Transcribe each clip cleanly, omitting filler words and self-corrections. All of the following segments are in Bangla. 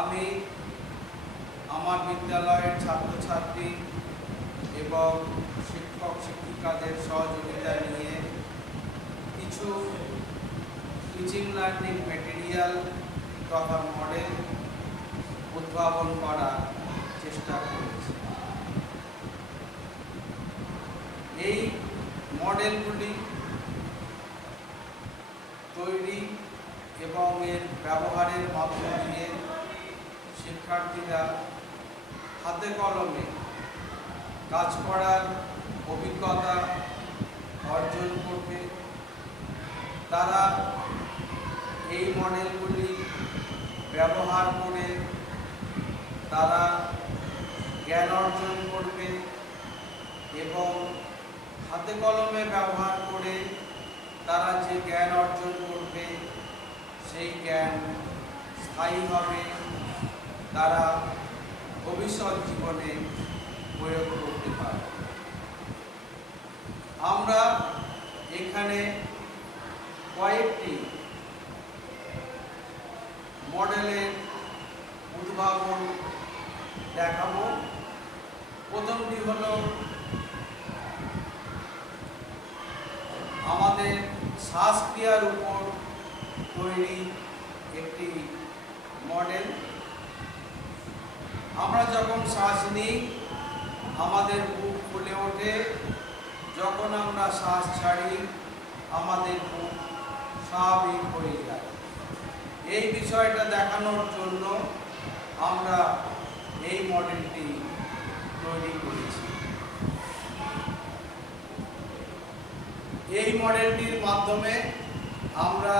আমি আমার বিদ্যালয়ের ছাত্রছাত্রী এবং শিক্ষক শিক্ষিকাদের সহযোগিতা নিয়ে কিছু টিচিং লার্নিং ম্যাটেরিয়াল তথা মডেল উদ্ভাবন করার চেষ্টা করেছি। এই মডেলগুলি তৈরি এবং এর ব্যবহারের মধ্য দিয়ে শিক্ষার্থীরা হাতে কলমে কাজ করার অভিজ্ঞতা অর্জন করবে। তারা এই মডেলগুলি ব্যবহার করে তারা জ্ঞান অর্জন করবে এবং হাতে কলমে ব্যবহার করে তারা যে জ্ঞান অর্জন করবে সেই জ্ঞান স্থায়ী হবে, তারা ভবিষ্যৎ জীবনে প্রয়োগ করতে পারবে। আমরা এখানে কয়েকটি মডেলের উদ্ভাবন দেখাবো। প্রথমটি হলো আমাদের শ্বাসক্রিয়ার উপর তৈরি একটি মডেল। আমরা যখন শ্বাস নিই আমাদের বুক ফুলে ওঠে, যখন আমরা শ্বাস ছাড়ি আমাদের বুক স্বাভাবিক হয়ে যায়। এই বিষয়টা দেখানোর জন্য আমরা এই মডেলটি তৈরি করেছি। এই মডেলটির মাধ্যমে আমরা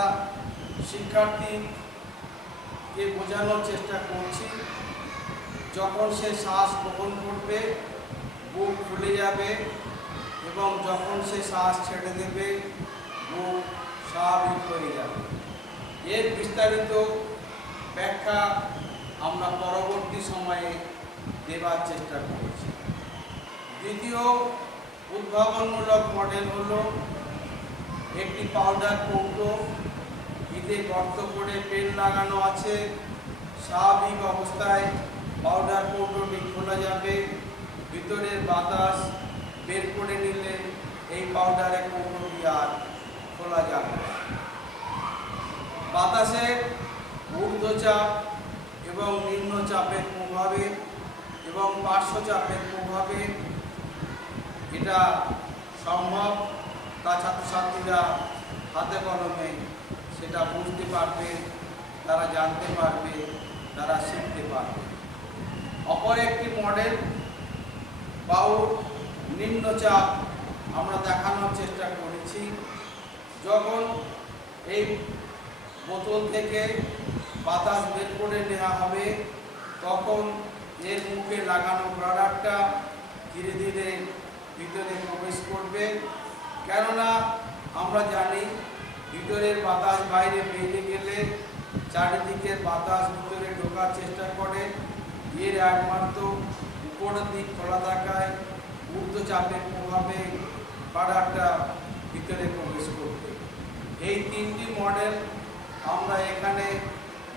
শিক্ষার্থীকে বোঝানোর চেষ্টা করছি, যখন সে শ্বাস গ্রহণ করবে বুক ফুলে যাবে এবং যখন সে শ্বাস ছেড়ে দেবে বুক স্বাভাবিক হয়ে যাবে। এর বিস্তারিত ব্যাখ্যা আমরা পরবর্তী সময়ে দেবার চেষ্টা করছি। দ্বিতীয় উদ্ভাবনমূলক মডেল হলো একটি পাউডার কৌটো, এতে গর্ত করে পেন লাগানো আছে। স্বাভাবিক অবস্থায় পাউডার কৌটোটি খোলা যাবে, ভিতরের বাতাস বের করে নিলে এই পাউডারের কৌটোটি আর খোলা যাবে না। বাতাসের ঊর্ধ্বচাপ এবং নিম্নচাপের প্রভাবে এবং পার্শ্বচাপের প্রভাবে এটা সম্ভব। তা ছাত্রছাত্রীরা হাতে কলমে সেটা বুঝতে পারবে, তারা জানতে পারবে, তারা শিখতে পারবে। অপর একটি মডেল বায়ুর নিম্নচাপ আমরা দেখানোর চেষ্টা করেছি। যখন এই বোতল থেকে বাতাস বের করে নেওয়া হবে তখন এর মুখে লাগানো ব্লাডারটা ধীরে ধীরে ভিতরে প্রবেশ করবে। কেননা আমরা জানি ভিতরের বাতাস বাইরে বেরিয়ে গেলে চারিদিকের বাতাস ভিতরে ঢোকার চেষ্টা করে, এর একমাত্র উপরের দিক খোলা থাকায় ঊর্ধ্বচাপের প্রভাবে ব্লাডারটা ভিতরে প্রবেশ করবে। এই তিনটি মডেল আমরা এখানে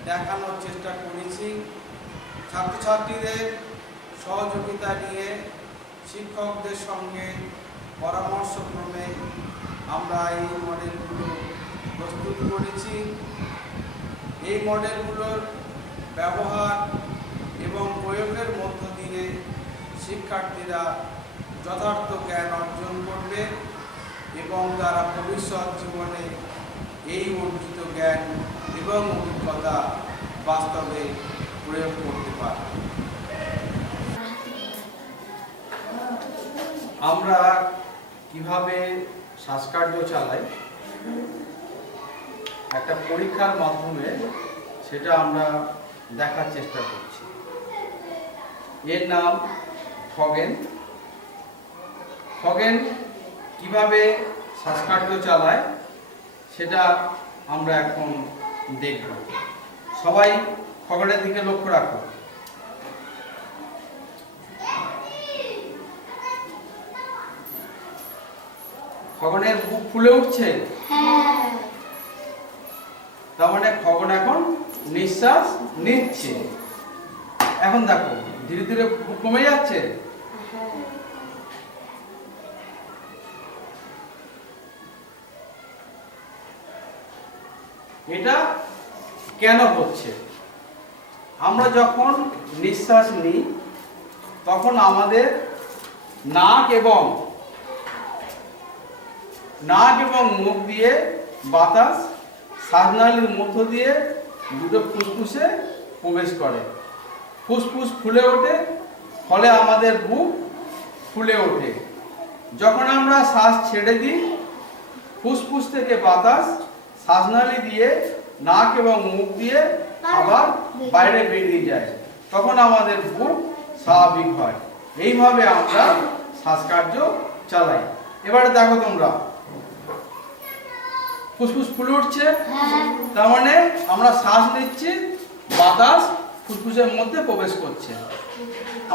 দেখানোর চেষ্টা করেছি। ছাত্রছাত্রীদের সহযোগিতা নিয়ে শিক্ষকদের সঙ্গে পরামর্শক্রমে আমরা এই মডেলগুলো প্রস্তুত করেছি। এই মডেলগুলোর ব্যবহার এবং প্রয়োগের মধ্য দিয়ে শিক্ষার্থীরা যথার্থ জ্ঞান অর্জন করবে এবং তারা ভবিষ্যৎ জীবনে এই অর্জিত জ্ঞান এবং অভিজ্ঞতা বাস্তবে প্রয়োগ করতে পারবে। আমরা কিভাবে শ্বাসকার্য চালাই একটা পরীক্ষার মাধ্যমে সেটা আমরা দেখার চেষ্টা করছি। এর নাম খগেন। খগেন কিভাবে শ্বাসকার্য চালায় সেটা আমরা এখন দেখব। সবাই খগেনের দিকে লক্ষ্য রাখো। খগনের বুক ফুলে উঠছে, তার মানে খগন এখন নিঃশ্বাস নিচ্ছে। এখন দেখো ধীরে ধীরে বুক কমে যাচ্ছে। এটা কেন হচ্ছে? আমরা যখন নিঃশ্বাস নিই তখন আমাদের নাক এবং মুখ দিয়ে বাতাস শ্বাসনালীর মধ্য দিয়ে দুটো ফুসফুসে প্রবেশ করে। ফুসফুস ফুলে ওঠে, ফলে আমাদের বুক ফুলে ওঠে। যখন আমরা শ্বাস ছেড়ে দিই, ফুসফুস থেকে বাতাস শ্বাসনালী দিয়ে নাক এবং মুখ দিয়ে আবার বাইরে বেরিয়ে যায়, তখন আমাদের বুক স্বাভাবিক হয়। এইভাবে আমরা শ্বাসকার্য চালাই। এবারে দেখো তোমরা, ফুসফুস ফুলে উঠছে, তার মানে আমরা শ্বাস নিচ্ছি, বাতাস ফুসফুসের মধ্যে প্রবেশ করছে।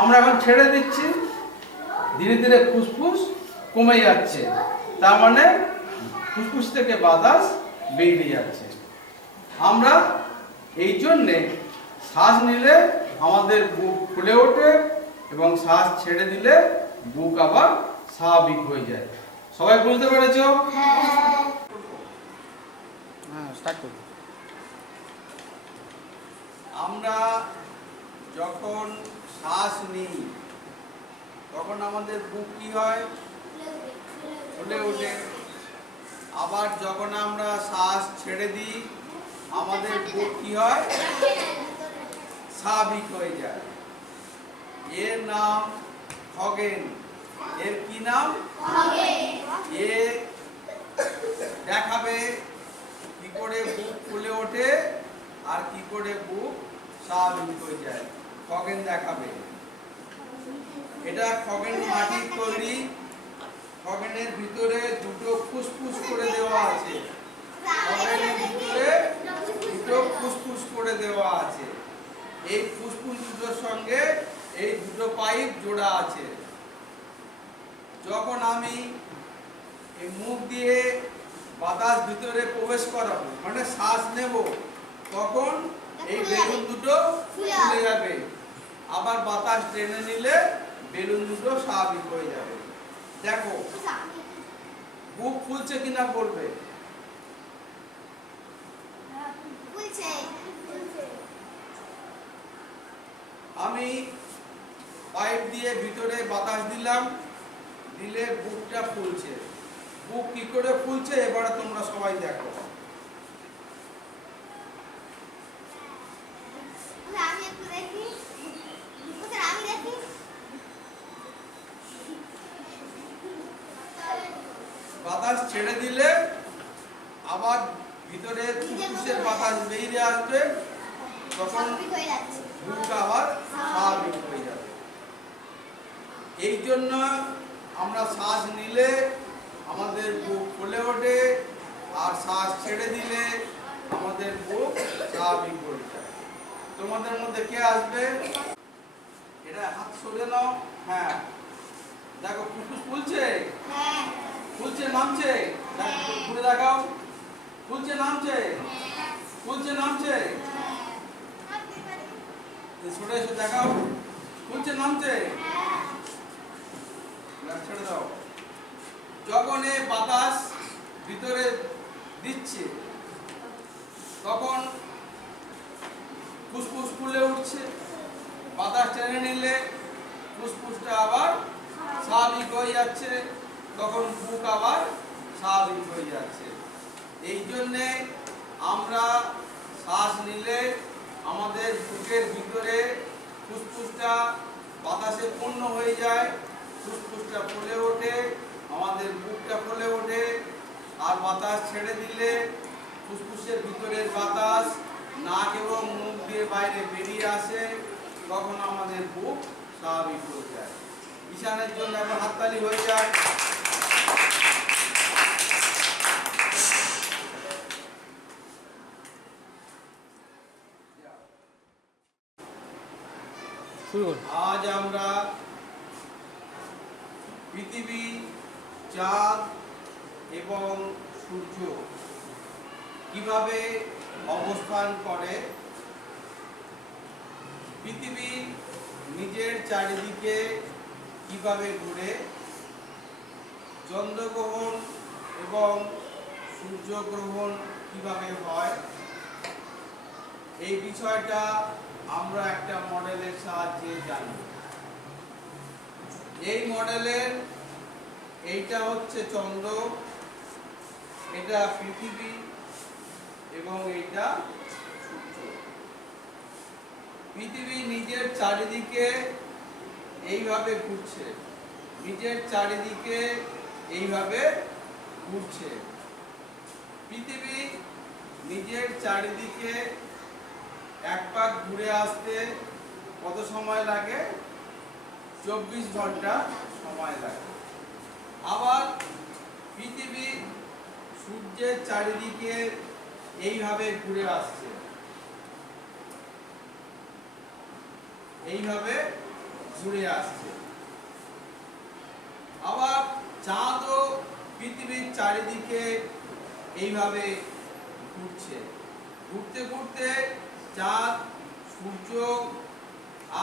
আমরা এখন ছেড়ে দিচ্ছি, ধীরে ধীরে ফুসফুস কমে যাচ্ছে, তার মানে ফুসফুস থেকে বাতাস বেরিয়ে যাচ্ছে। আমরা এই জন্যে শ্বাস নিলে আমাদের বুক ফুলে ওঠে এবং শ্বাস ছেড়ে দিলে বুক আবার স্বাভাবিক হয়ে যায়। সবাই বুঝতে পেরেছো? হ্যাঁ, স্টার্ট করো। আমরা যখন শ্বাস নিই তখন আমাদের বুক কি হয়? ফুলে ওঠে। আবার যখন আমরা শ্বাস ছেড়ে দিই আমাদের বুক কি হয়? স্বাভাবিক হয়ে যায়। এর নাম খগেন। এর কি নাম? এ দেখাবে কি করে বুক ফুলে ওঠে আর কি করে বুক স্বাভাবিক হয়ে যায়। খগেন দেখাবে। এটা খগেন মাটির তৈরি। খগেনের ভিতরে দুটো ফুসফুস করে দেওয়া আছে। খগেনের ভিতরে দুটো ফুসফুস করে দেওয়া আছে। এই ফুসফুস দুটোর সঙ্গে এই দুটো পাইপ জোড়া আছে। যখন আমি এই মুখ দিয়ে বাতাস ভিতরে প্রবেশ করাবো, মানে শ্বাস নেব, তখন এই বেলুন দুটো ফুলে যাবে। আবার বাতাস টেনে নিলে বেলুন দুটো স্বাভাবিক হয়ে যাবে। দেখো বুক ফুলছে কিনা বলবে। আমি পাইপ দিয়ে ভিতরে বাতাস দিলাম, দিলে বুকটা ফুলছে। বুক কি করে ফুলছে এবারে তোমরা সবাই দেখো। বাতাস ছেড়ে দিলে আবার ভিতরে ফুসফুসের বাতাস বেরিয়ে আসবে, তখন বুক আবার স্বাভাবিক হয়ে যাবে। এই জন্য আমরা শ্বাস নিলে আমাদের বুক ফুলে ওঠে, আর শ্বাস ছেড়ে দিলে আমাদের বুক স্বাভাবিক হয়ে যায়। তোমাদের মধ্যে কে আসবে? এটা হাত সরে নাও। হ্যাঁ, দেখো ফুসফুস ফুলছে, ফুলছে নামছে, ঘুরে দেখাও। ফুলছে নামছে, ফুলছে নামছে, সরে এসে দেখাও। ফুলছে নামছে, ছেড়ে দাও। যখন এই বাতাস ভিতরে দিচ্ছে তখন ফুসফুস ফুলে উঠছে। বাতাস টেনে নিলে ফুসফুসটা আবার স্বাভাবিক হয়ে যাচ্ছে, তখন বুক আবার স্বাভাবিক হয়ে যাচ্ছে। এই জন্যে আমরা শ্বাস নিলে আমাদের বুকের ভিতরে ফুসফুসটা বাতাসে পূর্ণ হয়ে যায়, ফুসফুসটা ফুলে ওঠে, আমাদের বুকটা ফুলে ওঠে। আর বাতাস ছেড়ে দিলে ফুসফুসের ভিতরের বাতাস নাক এবং মুখ দিয়ে বাইরে বেরিয়ে আসে, তখন আমাদের বুক স্বাভাবিক হয়ে যায়। ঈশানের জন্য এখন হাততালি হয়ে যায়। আজ আমরা পৃথিবী, চাঁদ এবং সূর্য কিভাবে অবস্থান করে, পৃথিবী নিজের চারিদিকে কিভাবে ঘুরে, চন্দ্রগ্রহণ এবং সূর্যগ্রহণ কিভাবে হয়, এই বিষয়টা আমরা একটা মডেলের সাহায্যে জানি। এই মডেলের এইটা হচ্ছে চন্দ্র, এটা পৃথিবী এবং এইটা সূর্য। পৃথিবী নিজের চারিদিকে এইভাবে ঘুরছে, নিজের চারিদিকে এইভাবে ঘুরছে। পৃথিবী নিজের চারিদিকে এক পাক ঘুরে আসতে কত সময় লাগে? 24 ঘন্টা সময় লাগে। আবার পৃথিবী সূর্যের চারিদিকে এইভাবে ঘুরে আসছে, এইভাবে ঘুরে আসছে। আবার চাঁদও পৃথিবীর চারিদিকে এইভাবে ঘুরছে। ঘুরতে ঘুরতে চাঁদ সূর্য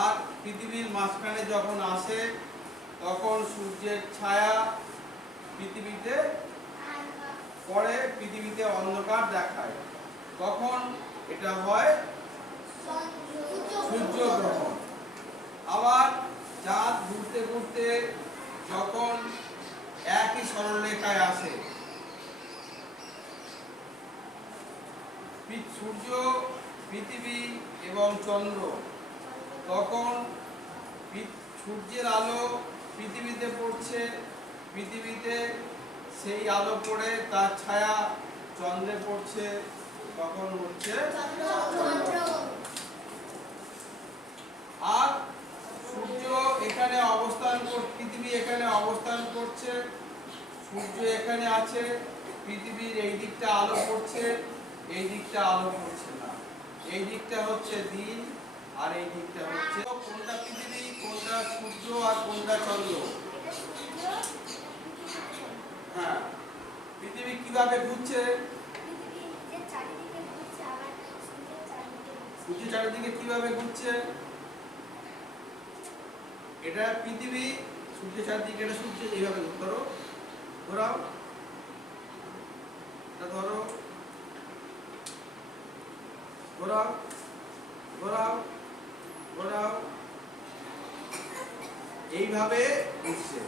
আর পৃথিবীর মাঝখানে যখন আসে, তখন সূর্যের ছায়া পৃথিবীতে পড়ে, পৃথিবীতে অন্ধকার দেখায়। তখন এটা হয় সূর্যগ্রহণ। আবার চাঁদ ঘুরতে ঘুরতে যখন একই সরলরেখায় আসে, সূর্য, পৃথিবী এবং চন্দ্র, তখন সূর্যের আলো পৃথিবীতে পড়ছে, পৃথিবীতে সেই আলো পড়ে তার ছায়া চন্দ্রে পড়ছে, তখন হচ্ছে আর সূর্য এখানে অবস্থান পৃথিবী এখানে অবস্থান করছে, সূর্য এখানে আছে, পৃথিবীর এই দিকটা আলো পড়ছে, এই দিকটা আলো পড়ছে না। এই দিকটা হচ্ছে দিন আর এই দিকটা হচ্ছে, কোনটা পৃথিবী, কোনটা সূর্য আর কোনটা চন্দ্র? হ্যাঁ, পৃথিবী কিভাবে ঘুরছে? সূর্যের চারিদিকে কিভাবে ঘুরছে? এটা পৃথিবী, সূর্যের চারিদিকে, এটা সূর্য, এইভাবে ধরো, ঘোরাও, এটা ধরো, ঘোরাও, ঘোরাও, ঘোরাও, এইভাবে ঘুরছে।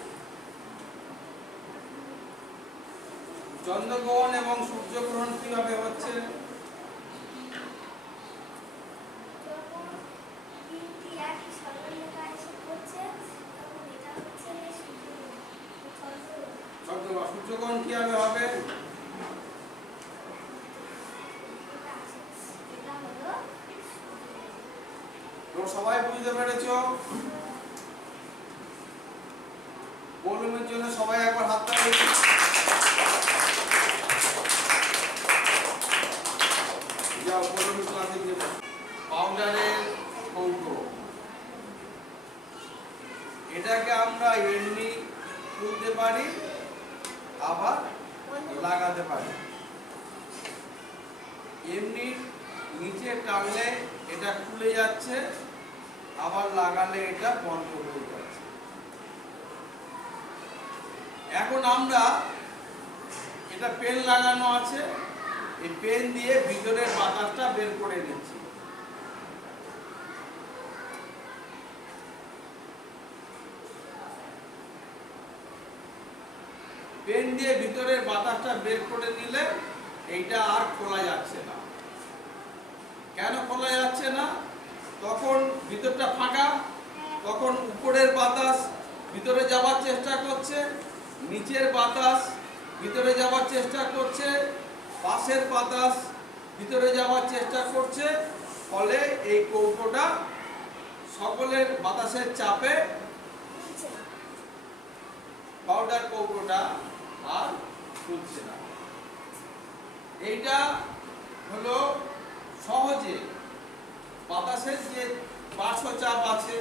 চন্দ্রগ্রহণ এবং সূর্যগ্রহণ কিভাবে হচ্ছে? সূর্যগ্রহণ কিভাবে হবে? তোমরা সবাই বুঝতে পেরেছ? বলুমের জন্য সবাই একবার হাত তালি। যাও বলুমের ক্লাসে গিয়ে পাউডারের কৌটো, এটাকে আমরা এমনি তুলতে পারি, আবার লাগাতে পারি। এমনি নিচে টানলে এটা খুলে যাচ্ছে, আবার লাগালে এটা বন্ধ হয়ে যাচ্ছে। এখন আমরা, এটা পেন লাগানো আছে, এই পেন দিয়ে ভিতরের বাতাসটা বের করে নিচ্ছি। পেন দিয়ে ভিতরের বাতাসটা বের করে নিলে এইটা আর খোলা যাচ্ছে না। কেন খোলা যাচ্ছে না? তখন ভিতরটা ফাঁকা, তখন উপরের বাতাস ভিতরে যাওয়ার চেষ্টা করছে, নিচের বাতাস ভিতরে যাওয়ার চেষ্টা করছে, পাশের বাতাস ভিতরে যাওয়ার চেষ্টা করছে। ফলে এই কৌটোটা সকলের বাতাসের চাপে পাউডার কৌটোটা আর খুলছে না। এইটা হলো সহজে বাতাসের যে পার্শ্ব চাপ আছে,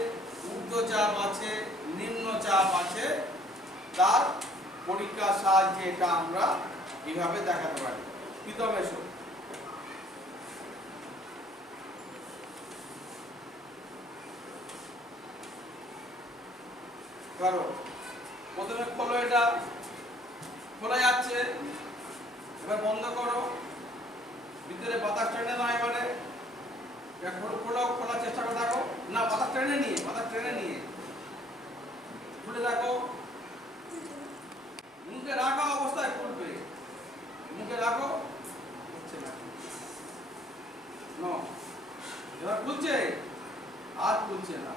ঊর্ধ্ব চাপ আছে, নিম্ন চাপ আছে, তার পরীক্ষার সাহায্যে এটা আমরা এইভাবে দেখাতে পারি। প্রীতম এসো। করো। প্রথমে খোলো, এটা খোলা যাচ্ছে, এবার বন্ধ করো, ভিতরে বাতাস টেনে নাও। এবারে খোলাও, খোলার চেষ্টা করে দেখো। না, বাতাস টেনে নিয়ে খুলে দেখো। মুখে রাখা অবস্থায় খুলবে, মুখে রাখো, হচ্ছে না। এবার খুলছে, আর খুলছে না।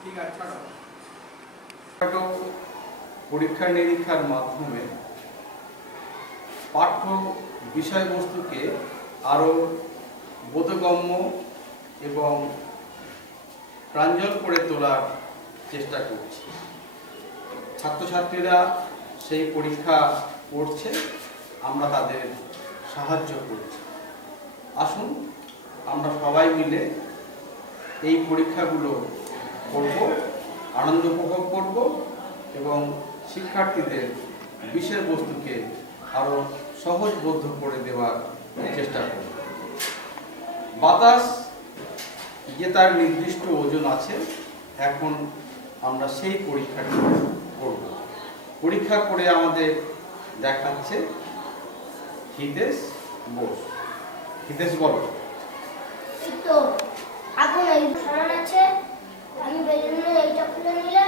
ঠিক আছে, ছাড়ো। পরীক্ষা নিরীক্ষার মাধ্যমে পাঠ্য বিষয়বস্তুকে আরো বোধগম্য এবং প্রাঞ্জল করে তোলার চেষ্টা করছি। ছাত্রছাত্রীরা সেই পরীক্ষা করছে, আমরা তাদের সাহায্য করছি। আসুন আমরা সবাই মিলে এই পরীক্ষাগুলো করব, আনন্দ উপভোগ করব এবং শিক্ষার্থীদের বিষয়বস্তুকে আরো সহজবোধ্য করে দেওয়ার চেষ্টা করব। বাতাস যে তার নির্দিষ্ট ওজন আছে, এখন আমরা সেই পরীক্ষাটি করব। পরীক্ষা করে আমাদের দেখাচ্ছে হিতেশ বোস। হিতেশ বলো। তো এখন এই সরান আছে, আমি বেলুন এইটা খুলে নিলে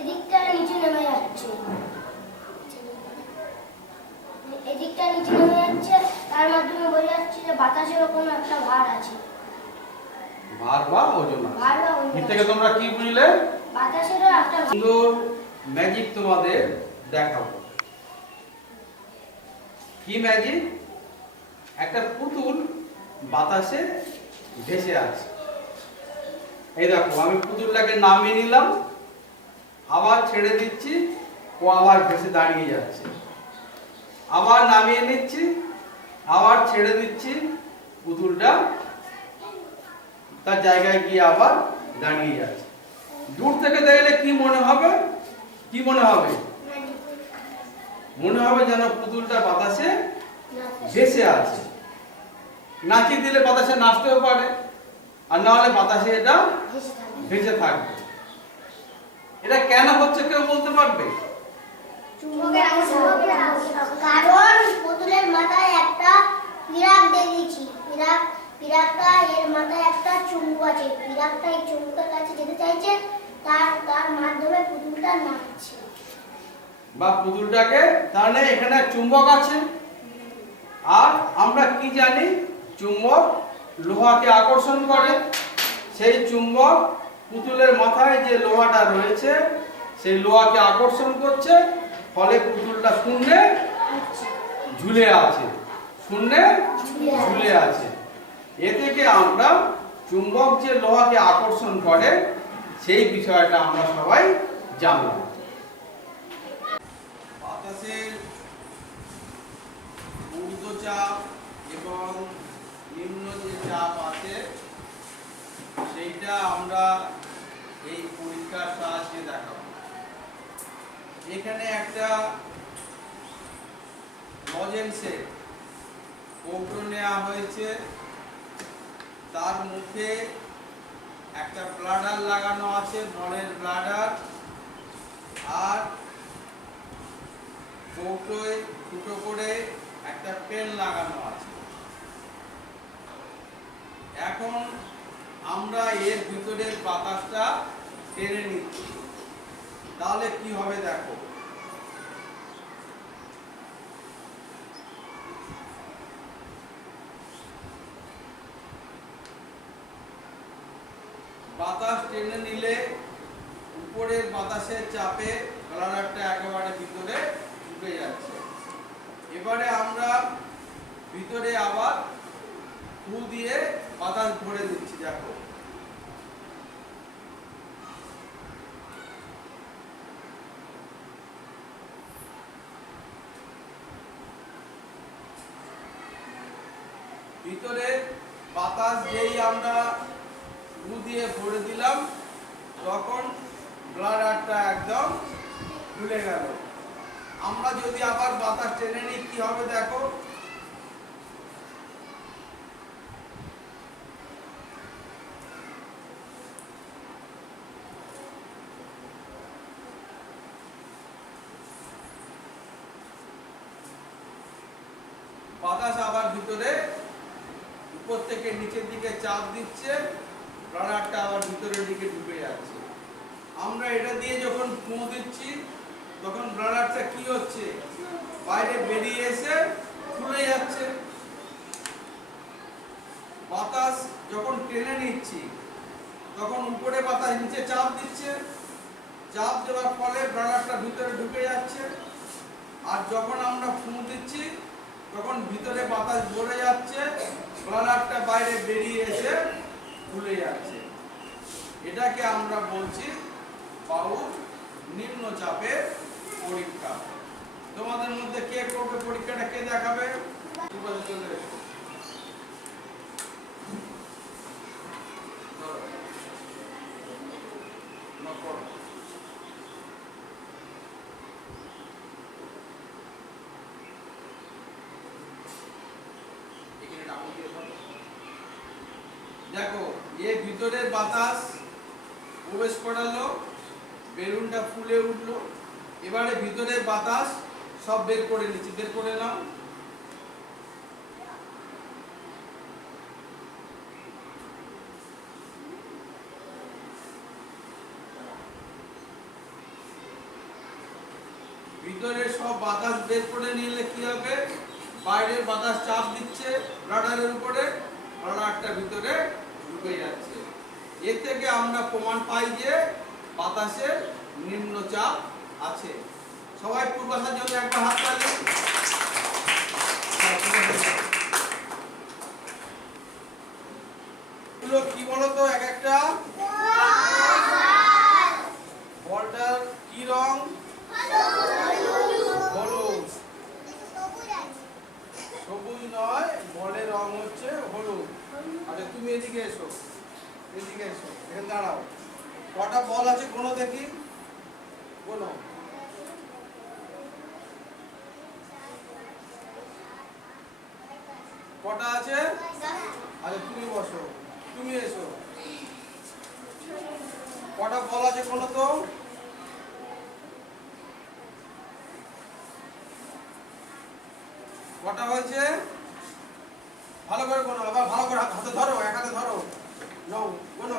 এদিকটা নিচে নেমে যাচ্ছে, এদিকটা নিচে নেমে যাচ্ছে। তার মাধ্যমে বোঝা যাচ্ছে যে বাতাসের কোনো একটা ভার আছে, ভার বা ওজন। ভার বা ওজন। এর থেকে তোমরা কি বুঝলে? বাতাসেরও একটা সুন্দর ম্যাজিক তোমাদের দেখাবো। কি ম্যাজিক? একটা পুতুল বাতাসে ভেসে আছে। এই দেখো, আমি পুতুলটাকে নামিয়ে নিলাম, আবার ছেড়ে দিচ্ছি, ও আবার ভেসে দাঁড়িয়ে যাচ্ছে। আবার নামিয়ে নিচ্ছি, আবার ছেড়ে দিচ্ছি, পুতুলটা তার জায়গায় গিয়ে আবার দাঁড়িয়ে যাচ্ছে। দূর থেকে দেখলে কি মনে হবে? কি মনে হবে? মনে হবে যেন পুতুলটা বাতাসে ভেসে আছে। নাচিয়ে দিলে বাতাসে নাচতেও পারে, আর না হলে বাতাসে এটা ভেসে থাকবে। এটা কেন হচ্ছে কেউ বলতে পারবে? কারণ পুতুলের মাথায় একটা পিরাক দেখেছি, পিরাকটা এর মাথায় একটা চুম্বক আছে, পিরাকটা এই চুম্বকের কাছে যেতে চাইছে, তার মাধ্যমে পুতুলটা নাচছে। বা পুতুলটাকে, তাহলে এখানে চুম্বক আছে। আর আমরা কি জানি? চুম্বক লোহাকে আকর্ষণ করে। সেই চুম্বক পুতুলের মাথায় যে লোহাটা রয়েছে, সেই লোহাকে আকর্ষণ করছে, ফলে পুতুলটা শূন্যে ঝুলে আছে, শূন্যে ঝুলে আছে। এ থেকে আমরা চুম্বক যে লোহাকে আকর্ষণ করে সেই বিষয়টা আমরা সবাই জানলাম। বাতাসের ঊর্ধ্বচাপ এবং নিম্ন যে চাপ আছে সেইটা আমরা এই পরীক্ষার সাহায্যে দেখাবো। এখানে একটা লজেন্সের কৌটো নেওয়া হয়েছে, তার মুখে একটা ব্লাডার লাগানো আছে, নলের ব্লাডার, আর কৌটোয় ফুটো করে একটা পেন লাগানো আছে। এখন আমরা এর ভিতরের বাতাসটা টেনে নিচ্ছি, তাহলে কি হবে দেখো। বাতাস টেনে নিলে উপরের বাতাসের চাপে ব্লাডারটা একেবারে ভিতরে ঢুকে যাচ্ছে। এবারে আমরা ভিতরে আবার ফু দিয়ে বাতাস ভরে দিচ্ছি, দেখো। ভিতরে বাতাস যেই আমরা ফু দিয়ে ভরে দিলাম তখন ব্লাডারটা একদম খুলে গেল। আমরা যদি আবার বাতাস টেনে নিই কি হবে দেখো, বাতাস আবার ভিতরে উপর থেকে নিচের দিকে চাপ দিচ্ছে, ব্লাডারটা আবার ভিতরের দিকে ঢুকে যাচ্ছে। আমরা এটা দিয়ে যখন ফুঁ দিচ্ছি তখন ব্লাডারটা কি হচ্ছে, বাইরে বেরিয়ে এসে ফুলে যাচ্ছে। বাতাস যখন টেনে নিচ্ছি তখন উপরে বাতাস নিচে চাপ দিচ্ছে, চাপ দেওয়ার ফলে ব্লাডারটা ভিতরে ঢুকে যাচ্ছে। আর যখন আমরা ফুঁ দিচ্ছি তখন ভিতরে বাতাস ভরে যাচ্ছে, ব্লাডারটা বাইরে বেরিয়ে এসে ফুলে যাচ্ছে। এটাকে আমরা বলছি বায়ুর নিম্নচাপের পরীক্ষা। তোমাদের মধ্যে কে করবে পরীক্ষাটা, কে দেখাবে? চলে এসো। দেখো এর ভিতরের বাতাস প্রবেশ করালো, বেলুনটা ফুলে উঠলো। এবারে ভিতরের বাতাস সব বের করে নিচ্ছি, বের করে নাও। ভিতরে সব বাতাস বের করে নিলে কি হবে, বাইরের বাতাস চাপ দিচ্ছে ব্লাডারের উপরে, ব্লাডারটা ভিতরে ঢুকে যাচ্ছে। এর থেকে আমরা প্রমাণ পাই যে বাতাসের নিম্নচাপ আছে। সবাই পূর্বাশার জন্য একটা হাত তালি। কি বলতো এক একটা বলটার কি রং, হলুদ। সবুজ নয়, বলের রং হচ্ছে হলুদ। আচ্ছা তুমি এদিকে এসো, এদিকে এসো, এখানে দাঁড়াও। কটা বল আছে কোনো দেখি, কোনো কটা আছে? আচ্ছা তুমি বসো, তুমি এসো। কটা বল আছে কোনো তো? কটা হয়েছে? ভালো করে কোনো, আবার ভালো করে হাতে ধরো, এক হাতে ধরো, নাও, কোনো